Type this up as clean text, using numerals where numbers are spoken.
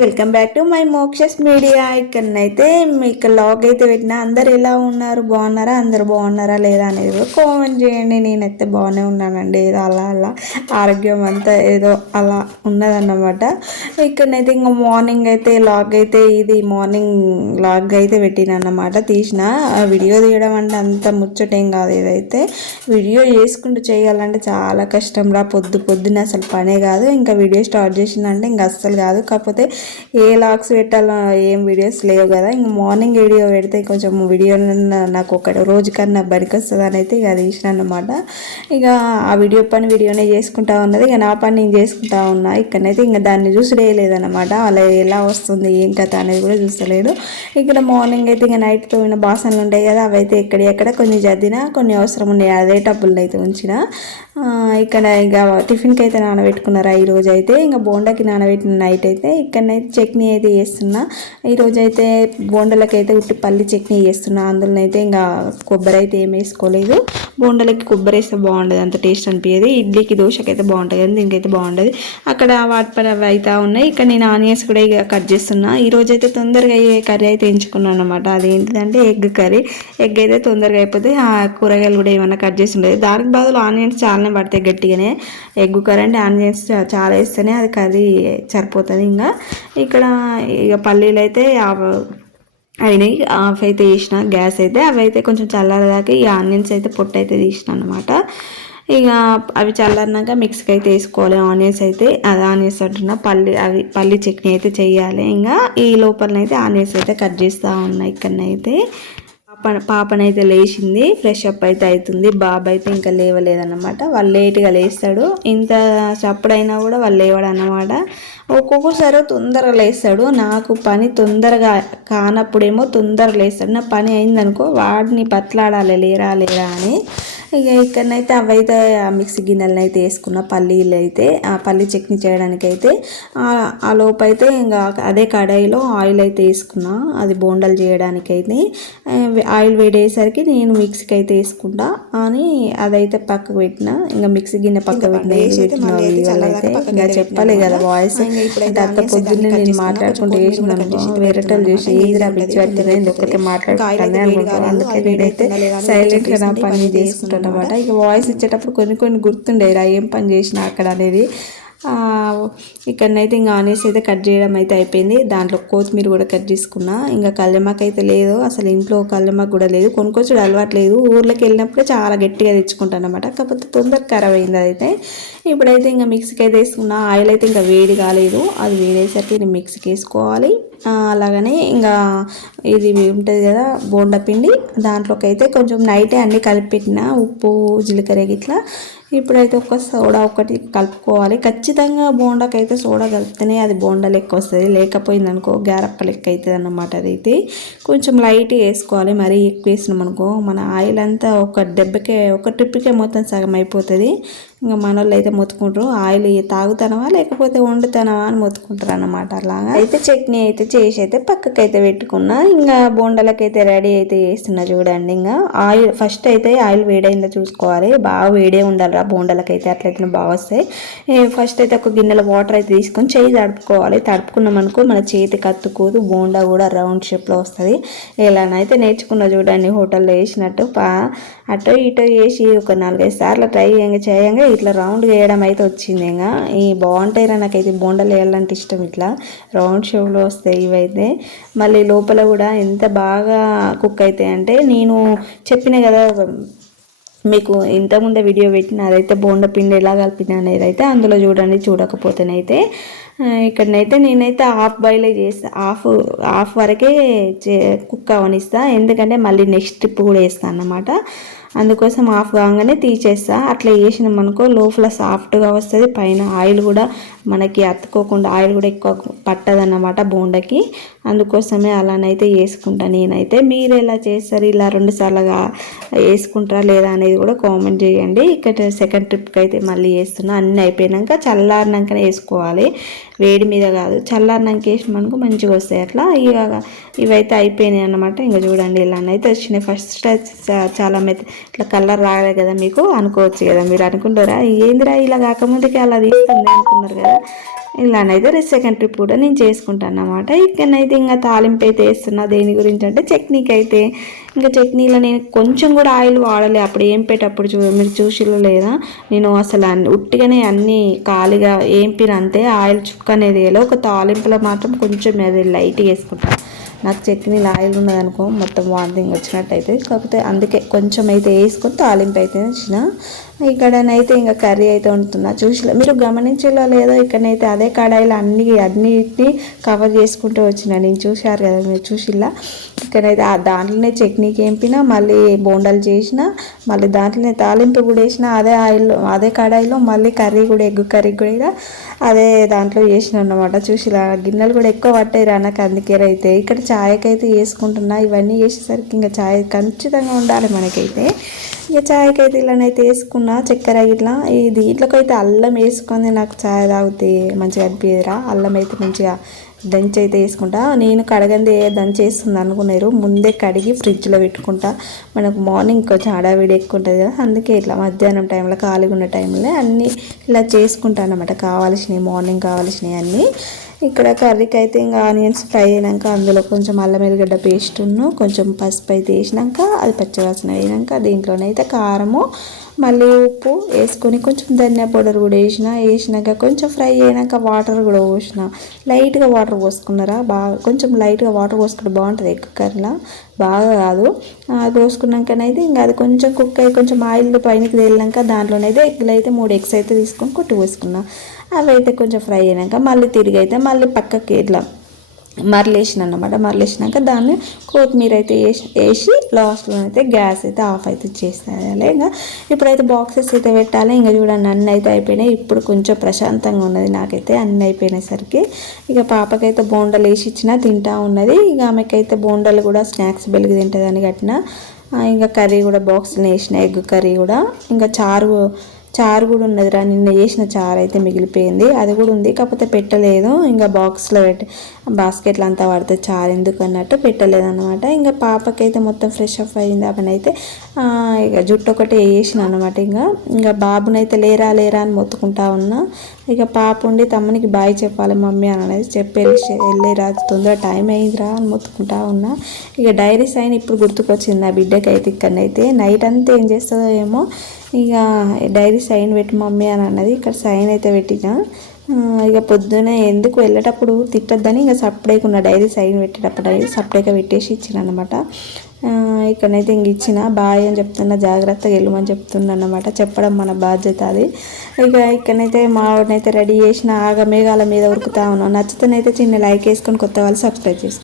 Welcome back to my Moksha's media. ఇక్కడనైతే మీకు లాగ్ అయితే పెట్టినా. అందరు ఎలా ఉన్నారు, బాగున్నారా? అందరు బాగున్నారా లేదా అనేది కూడా కామెంట్ చేయండి. నేనైతే బాగానే ఉన్నానండి. ఏదో అలా అలా ఆరోగ్యం అంతా ఏదో అలా ఉన్నదన్నమాట. ఇక్కడనైతే ఇంకా మార్నింగ్ అయితే లాగ్ అయితే ఇది మార్నింగ్ లాగ్ అయితే పెట్టిన అన్నమాట. తీసిన వీడియో తీయడం అంటే అంత ముచ్చటేం కాదు. ఏదైతే వీడియో చేసుకుంటూ చేయాలంటే చాలా కష్టం రా. పొద్దున్న అసలు పనే కాదు. ఇంకా వీడియో స్టార్ట్ చేసిందంటే ఇంకా అస్సలు కాదు. కాకపోతే ఏ లాగ్స్ పెట్టాలో ఏం వీడియోస్ లేవు కదా. ఇంక మార్నింగ్ వీడియో పెడితే కొంచెం వీడియో నాకు ఒక రోజు కన్నా బరికి వస్తుంది అని అయితే ఇక తీసిన అన్నమాట. ఇక ఆ వీడియోనే చేసుకుంటా ఉన్నది. ఇక నా పని నేను చేసుకుంటా ఉన్నా. ఇక్కడనైతే ఇంకా దాన్ని చూసుడే లేదన్నమాట. అలా ఎలా వస్తుంది ఏం కథ అనేది కూడా చూస్తలేడు. ఇక్కడ మార్నింగ్ అయితే ఇక నైట్ తోమిన బాసనలు ఉంటాయి కదా, అవి అయితే ఎక్కడ కొన్ని జద్దిన కొన్ని అవసరం ఉన్నాయి. అదే టబ్బులను అయితే ఉంచిన. ఇక్కడ ఇక టిఫిన్కి అయితే నానబెట్టుకున్నారా ఈరోజు అయితే. ఇంకా బోండాకి నానబెట్టిన నైట్ అయితే ఇక్కడనైతే చట్నీ అయితే చేస్తున్నా. ఈరోజు అయితే బోండలకి అయితే ఉట్టి పల్లి చట్నీ చేస్తున్నా. అందులో అయితే ఇంకా కొబ్బరి అయితే ఏం వేసుకోలేదు. బోండలకి కొబ్బరి వేస్తే బాగుండదు, అంత టేస్ట్ అనిపించేది. ఇడ్లీకి దోశకి అయితే బాగుంటుంది కానీ దీనికైతే బాగుండదు. అక్కడ వాటి పని అవి అయితే ఉన్నాయి. ఇక్కడ నేను ఆనియన్స్ కూడా ఇక కట్ చేస్తున్నా. ఈరోజు అయితే తొందరగా అయ్యే కర్రీ అయితే ఎంచుకున్నాను అనమాట. అదేంటిదంటే ఎగ్ కర్రీ. ఎగ్ అయితే తొందరగా అయిపోతే ఆ కూరగాయలు కూడా ఏమన్నా కట్ చేసి ఉండేది. దానికి బదులు ఆనియన్స్ చాలానే పడతాయి గట్టిగానే. ఎగ్ కర్రీ అంటే ఆనియన్స్ చాలా వేస్తేనే అది కర్రీ సరిపోతుంది. ఇంకా ఇక్కడ ఇక పల్లీలు అయితే అయినాయి, ఆఫ్ అయితే తీసిన. గ్యాస్ అయితే అవి అయితే కొంచెం చల్లారదాకా ఈ ఆనియన్స్ అయితే పొట్టు అయితే తీసిన అనమాట. ఇక అవి చల్లారినాక మిక్స్కి అయితే వేసుకోవాలి ఆనియన్స్ అయితే. అది ఆనియన్స్ అంటున్నా పల్లి చట్నీ అయితే చేయాలి. ఇంకా ఈ లోపలనైతే ఆనియన్స్ అయితే కట్ చేస్తూ ఉన్నాయి. ఇక్కడనైతే పాపనైతే లేచింది, ఫ్రెష్ అప్ అయితే అవుతుంది. బాబు అయితే ఇంకా లేవలేదన్నమాట. వాళ్ళు లేట్గా లేస్తాడు. ఇంత చప్పుడైనా కూడా వాళ్ళు లేవాడు అన్నమాట. ఒక్కొక్కసారి తొందరగా లేస్తాడు. నాకు పని తొందరగా కానప్పుడేమో తొందరగా లేస్తాడు. నా పని అయిందనుకో వాడిని బతలాడాలి లేరా అని. ఇక ఇక్కడనైతే అవైతే మిక్సీ గిన్నెలను అయితే వేసుకున్న పల్లీలు అయితే ఆ పల్లీ చట్నీ చేయడానికి అయితే ఆ లోపు అయితే ఇంకా అదే కడాయిలో ఆయిల్ అయితే వేసుకున్నా. అది బోండాలు చేయడానికి అయితే ఆయిల్ వేడేసరికి నేను మిక్సీకి అయితే వేసుకుంటా అని అదైతే పక్కకు పెట్టిన. ఇంకా మిక్సీ గిన్నె పక్కకు పెట్టిన అయితే ఇంకా చెప్పాలి కదా వాయిస్. అంత పొద్దున్నే నేను మాట్లాడుకుంటూ వేసినాను. వేరేటోళ్ళు చూసి ఏదిరా పిచ్చి పట్టింది ఒక్కరికే మాట్లాడుకుంటానే అనుకుంటాను. అందుకే నేనైతే సైలెంట్గా నా పని చేసుకుంటాను అనమాట. ఇక వాయిస్ ఇచ్చేటప్పుడు కొన్ని గుర్తుండేరా ఏం పని చేసినా అక్కడ అనేది. ఇక్కడనైతే ఇంకా ఆనియన్స్ అయితే కట్ చేయడం అయితే అయిపోయింది. దాంట్లో కొత్తిమీర కూడా కట్ చేసుకున్నా. ఇంకా కళ్యామాకు అయితే లేదు, అసలు ఇంట్లో కళ్యామాకు కూడా లేదు. కొనుక్కొచ్చుడు అలవాటు లేదు. ఊర్లోకి వెళ్ళినప్పుడే చాలా గట్టిగా తెచ్చుకుంటాను అనమాట. కాకపోతే తొందరగా ఖరాబ్ అయింది అదైతే. ఇప్పుడైతే ఇంకా మిక్సీకి అయితే వేసుకున్నా. ఆయిల్ అయితే ఇంకా వేడి కాలేదు. అది వేడేసరికి నేను మిక్సీకి వేసుకోవాలి. అలాగనే ఇంకా ఇది ఉంటుంది కదా బోండా పిండి, దాంట్లోకి అయితే కొంచెం నైటే అన్నీ కలిపి పెట్టిన, ఉప్పు జీలకర్ర ఇట్లా. ఇప్పుడైతే ఒక సోడా ఒకటి కలుపుకోవాలి. ఖచ్చితంగా బోండాకి అయితే సోడా కలిపితేనే అది బోండా లెక్క వస్తుంది. లేకపోయింది అనుకో గారప్ప లెక్క అవుతుంది అన్నమాట. అదైతే కొంచెం లైట్ వేసుకోవాలి. మరీ ఎక్కువ వేసినాం అనుకో మన ఆయిల్ అంతా ఒక ట్రిప్కే మొత్తం సగం అయిపోతుంది. ఇంకా మన వాళ్ళు అయితే మొత్తుకుంటారు ఆయిల్ తాగుతానవా లేకపోతే వండుతానవా అని మొత్తుకుంటారు అన్నమాట. అలాగా అయితే చట్నీ అయితే చేసి అయితే పక్కకి అయితే పెట్టుకున్నా. ఇంకా బోండాలకైతే రెడీ అయితే చేస్తున్నా చూడండి. ఇంకా ఆయిల్ ఫస్ట్ అయితే ఆయిల్ వేడైందో చూసుకోవాలి. బాగా వేడే ఉండాలి బోండాలకైతే, అట్లయితే బాగా వస్తాయి. ఫస్ట్ అయితే ఒక గిన్నెలో వాటర్ అయితే తీసుకొని చేయి తడుపుకోవాలి. తడుపుకున్నాం అనుకో మన చేతి కత్తుకోదు, బోండా కూడా రౌండ్ షేప్లో వస్తుంది. ఎలానైతే నేర్చుకున్నా చూడండి హోటల్లో వేసినట్టు. అటో ఇటో వేసి ఒక 4-5 సార్లు ట్రై చేయంగా ఇట్లా రౌండ్ వేయడం అయితే వచ్చింది. ఇంకా ఈ బాగుంటాయిరా, నాకైతే బోండాలు వేయాలంటే ఇష్టం. ఇట్లా రౌండ్ షేప్లో వస్తాయి ఇవైతే. మళ్ళీ లోపల కూడా ఎంత బాగా కుక్ అవుతాయి అంటే, నేను చెప్పిన కదా మీకు ఇంతకుముందే వీడియో పెట్టిన అదైతే బోండా పిండి ఎలా కలిపిన అనేది అయితే అందులో చూడండి. చూడకపోతేనైతే ఇక్కడనైతే నేనైతే హాఫ్ బాయిల్ చేస్తా, హాఫ్ వరకే కుక్ అవనిస్తా. ఎందుకంటే మళ్ళీ నెక్స్ట్ ట్రిప్ కూడా వేస్తాను అన్నమాట. అందుకోసం హాఫ్ కాగానే తీసేస్తా. అట్లా వేసినాం అనుకో లోపల సాఫ్ట్గా వస్తుంది. పైన ఆయిల్ కూడా మనకి అతుక్కోకుండా ఆయిల్ కూడా ఎక్కువ పట్టదన్నమాట బోండాకి. అందుకోసమే అలానైతే వేసుకుంటా నేనైతే. మీరు ఎలా చేస్తారు, ఇలా 2 సార్లుగా వేసుకుంటారా లేదా అనేది కూడా కామెంట్ చేయండి. ఇక్కడ సెకండ్ ట్రిప్కి అయితే మళ్ళీ వేస్తున్నా. అన్నీ అయిపోయినాక చల్లారినాకనే వేసుకోవాలి, వేడి మీద కాదు. చల్లారినాక వేసినామనుకో మంచిగా వస్తాయి అట్లా. ఇవైతే అయిపోయినాయి అన్నమాట. ఇంకా చూడండి ఇలానైతే వచ్చినాయి. ఫస్ట్ చాలా ఇట్లా కలర్ రాలే కదా మీకు అనుకోవచ్చు కదా. మీరు అనుకుంటారా ఏందిరా ఇలా కాకముందుకే అలా తీస్తుంది అనుకున్నారు కదా. ఇలానైతే సెకండ్ ట్రిప్ కూడా నేను చేసుకుంటాను అన్నమాట. ఇక్కడనైతే ఇంకా తాలింపు అయితే వేస్తున్నా. దేని గురించి అంటే చట్నీకి అయితే. ఇంకా చట్నీలో నేను కొంచెం కూడా ఆయిల్ వాడలే. అప్పుడు ఏంపేటప్పుడు మీరు చూసిలో లేదా, నేను అసలు ఉట్టిగానే అన్నీ ఖాళీగా ఏంపిన అంతే, ఆయిల్ చుక్క అనేది వేయాలి. ఒక తాలింపులో మాత్రం కొంచెం అది లైట్గా వేసుకుంటాను. నాకు చట్నీలో ఆయిల్ ఉన్నదనుకో మొత్తం వాంతింగ్ వచ్చినట్టు అయితే, కాకపోతే అందుకే కొంచెం అయితే వేసుకొని తాలింపు అయితే వచ్చిన. ఇక్కడనైతే ఇంకా కర్రీ అయితే వండుతున్నా. చూసిలో మీరు గమనించేలా లేదో, ఇక్కడనైతే అదే కడాయిలో అన్నిటిని కవర్ చేసుకుంటూ వచ్చిన. నేను చూశారు కదా మీరు చూసిలా. ఇక్కడైతే దాంట్లోనే చట్నీకి ఏంపిన, మళ్ళీ బోండాలు చేసిన, మళ్ళీ దాంట్లోనే తాలింపు కూడా వేసిన అదే ఆయిల్ అదే కడాయిలో. మళ్ళీ కర్రీ కూడా ఎగ్ కర్రీ కూడా అదే దాంట్లో చేసిన అన్నమాట. చూసిలా గిన్నెలు కూడా ఎక్కువ పట్టాయి నాకు, అందుకే అయితే ఇక్కడ ఛాయ్కైతే వేసుకుంటున్నా. ఇవన్నీ వేసేసరికి ఇంకా ఛాయ్ ఖచ్చితంగా ఉండాలి మనకైతే. ఇక ఛాయ్కి అయితే ఇలానైతే వేసుకున్నా చక్కెర ఇట్లా. ఈ దీంట్లోకి అయితే అల్లం వేసుకొని నాకు ఛాయ్ తాగితే మంచిగా అనిపించదురా. అల్లం అయితే మంచిగా దంచి అయితే వేసుకుంటా. నేను కడగంది దంచి వేస్తుంది అనుకున్నారు, ముందే కడిగి ఫ్రిడ్జ్లో పెట్టుకుంటా. మనకు మార్నింగ్ కొంచెం హడావిడి ఎక్కువ ఉంటుంది కదా, అందుకే ఇట్లా మధ్యాహ్నం టైంలో ఖాళీగా ఉన్న టైంలో అన్నీ ఇలా చేసుకుంటాను అన్నమాట. కావాల్సినవి మార్నింగ్ కావాల్సినవి అన్నీ. ఇక్కడ కర్రీకి అయితే ఇంకా ఆనియన్స్ ఫ్రై అయినాక అందులో కొంచెం అల్లం ఎల్లిగడ్డ పేస్టును కొంచెం పసుపు అయితే వేసినాక, అది పచ్చివాసన అయినాక దీంట్లోనైతే కారము మళ్ళీ ఉప్పు వేసుకొని కొంచెం ధనియా పౌడర్ కూడా వేసినాక కొంచెం ఫ్రై అయినాక వాటర్ కూడా పోసిన. లైట్గా వాటర్ పోసుకున్నారా, బాగా కొంచెం లైట్గా వాటర్ పోసుకుంటే బాగుంటుంది ఎగ్ కర్రీలా, బాగా కాదు. అది పోసుకున్నాకనైతే ఇంకా అది కొంచెం కుక్ అయ్యి కొంచెం ఆయిల్ పైనకి తేలినాక దాంట్లోనైతే ఎగ్గులు అయితే 3 ఎగ్స్ అయితే తీసుకొని కొట్టి పోసుకున్నా. అవి అయితే కొంచెం ఫ్రై అయినాక మళ్ళీ తిరిగి అయితే మళ్ళీ పక్కకి ఇట్లా మరలేసిన అన్నమాట. మరలేసినాక దాన్ని కొత్తిమీర అయితే వేసి లాస్ట్లో అయితే గ్యాస్ అయితే ఆఫ్ అయితే చేసేయాలి. ఇంకా ఇప్పుడైతే బాక్సెస్ అయితే పెట్టాలి. ఇంకా చూడండి అన్నీ అయితే అయిపోయినాయి. ఇప్పుడు కొంచెం ప్రశాంతంగా ఉన్నది నాకైతే అన్నీ అయిపోయినసరికి. ఇక పాపకైతే బోండాలు వేసి ఇచ్చిన తింటా ఉన్నది. ఇక ఆమెకైతే బోండాలు కూడా స్నాక్స్ బెల్లికి తింటుందని కట్టిన. ఇంకా కర్రీ కూడా బాక్స్లో వేసిన ఎగ్ కర్రీ కూడా. ఇంకా చారు కూడా ఉన్నదిరా, నిన్న చేసిన చారు అయితే మిగిలిపోయింది, అది కూడా ఉంది, కాకపోతే పెట్టలేదు. ఇంకా బాక్స్లో బాస్కెట్లో అంతా పడితే చారు ఎందుకు అన్నట్టు పెట్టలేదు అనమాట. ఇంకా పాపకైతే మొత్తం ఫ్రెష్ అప్ అయింది. అప్పుడైతే ఇక జుట్టు ఒకటి వేసిన అనమాట. ఇంకా బాబునైతే లేరా లేరా అని మొత్తుకుంటా ఉన్నా. ఇక పాప ఉండి తమ్మునికి బాయ్ చెప్పాలి మమ్మీ అని అనేది వెళ్ళిరా తొందర టైం అయిందిరా అని మొత్తుకుంటా ఉన్నా. ఇక డైరీ సైన్ ఇప్పుడు గుర్తుకొచ్చింది నా బిడ్డకి అయితే. ఇక్కడనైతే నైట్ అంతా ఏం చేస్తుందో ఏమో, ఇక డైరీ సైన్ పెట్టి మమ్మీ అని అన్నది. ఇక్కడ సైన్ అయితే పెట్టిన. ఇక పొద్దునే ఎందుకు వెళ్ళేటప్పుడు తిట్టొద్దని ఇంకా సపరేట్గా డైరీ సైన్ పెట్టేటప్పుడు సపరేట్గా పెట్టేసి ఇచ్చిన అనమాట. ఇక్కడనైతే ఇంక ఇచ్చిన బాయ్ అని చెప్తున్నా, జాగ్రత్తగా వెళ్ళమని చెప్తున్నా అన్నమాట. చెప్పడం మన బాధ్యత అది. ఇక ఇక్కడనైతే మావాడినైతే రెడీ చేసిన. ఆగ మేఘాల మీద ఉరుకుతా ఉన్నాం. నచ్చితేనైతే చిన్న లైక్ వేసుకొని కొత్త వాళ్ళు సబ్స్క్రైబ్ చేసుకోండి.